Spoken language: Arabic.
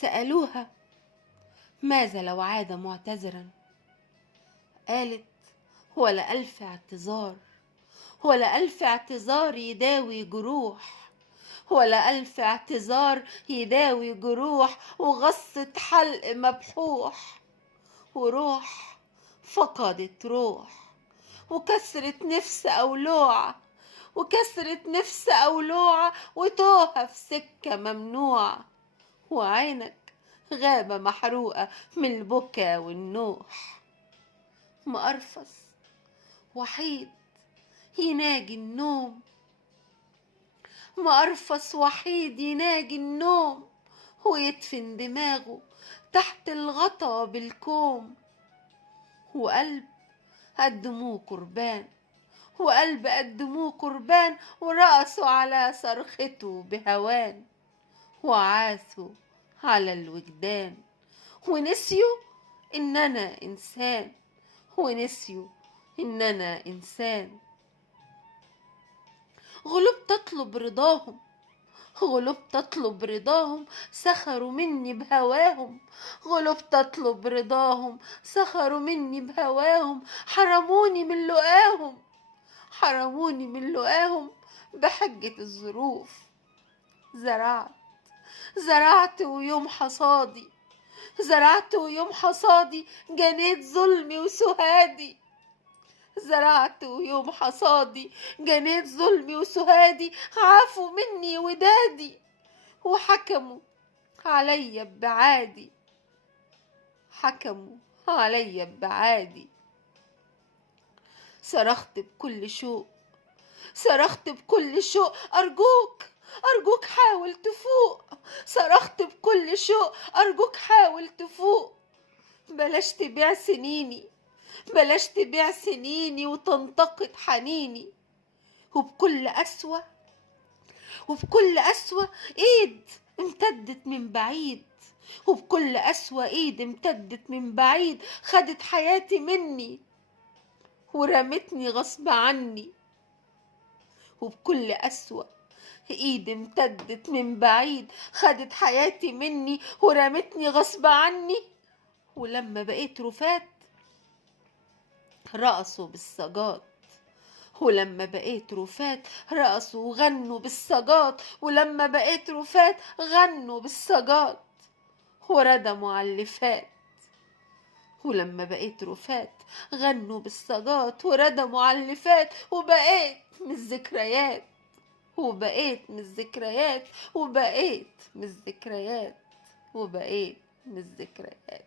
سألوها ماذا لو عاد معتذرا؟ قالت ولا ألف اعتذار، ولا ألف اعتذار يداوي جروح، ولا ألف اعتذار يداوي جروح، وغصة حلق مبحوح، وروح فقدت روح، وكسرت نفس أولوعة، وكسرت نفس أولوعة، وتوهة في سكة ممنوعة، وعينك غابة محروقة من البكا والنوح. مقرفص وحيد يناجي النوم، مقرفص وحيد يناجي النوم، ويدفن دماغه تحت الغطا بالكوم، وقلب قدموه قربان، وقلب قدموه قربان، ورقصوا على صرخته بهوان، وعاثوا على الوجدان، ونسيوا إن أنا إنسان، ونسيوا إن أنا إنسان. غلبت أطلب رضاهم، غلبت أطلب رضاهم، سخروا مني بهواهم، غلبت أطلب رضاهم، سخروا مني بهواهم، حرموني من لقاهم، حرموني من لقاهم بحجة الظروف. زرعت ويوم حصادي، زرعت ويوم حصادي جنيت ظلمي وسهادي، زرعت ويوم حصادي جنيت ظلمي وسهادي، عافوا مني ودادي، وحكموا عليا ببعادي، حكموا عليا ببعادي. صرخت بكل شوق، صرخت بكل شوق، أرجوك أرجوك حاول تفوق، صرخت بكل شوق، أرجوك حاول تفوق. بلاش تبيع سنيني، بلاش تبيع سنيني وتنتقد حنيني. وبكل قسوة، وبكل قسوة ايد امتدت من بعيد، وبكل قسوة ايد امتدت من بعيد، خدت حياتي مني ورمتني غصب عني. وبكل قسوة ايد امتدت من بعيد، خدت حياتي مني ورمتني غصب عني. ولما بقيت رفات رقصوا بالسجاد، ولما بقيت رفات رقصوا وغنوا بالسجاد، ولما بقيت رفات غنوا بالسجاد وردموا على اللي فات. ولما بقيت رفات غنوا بالسجاد وردموا على اللي فات، وبقيت من الذكريات، وبقيت من الذكريات، وبقيت من الذكريات، وبقيت من الذكريات.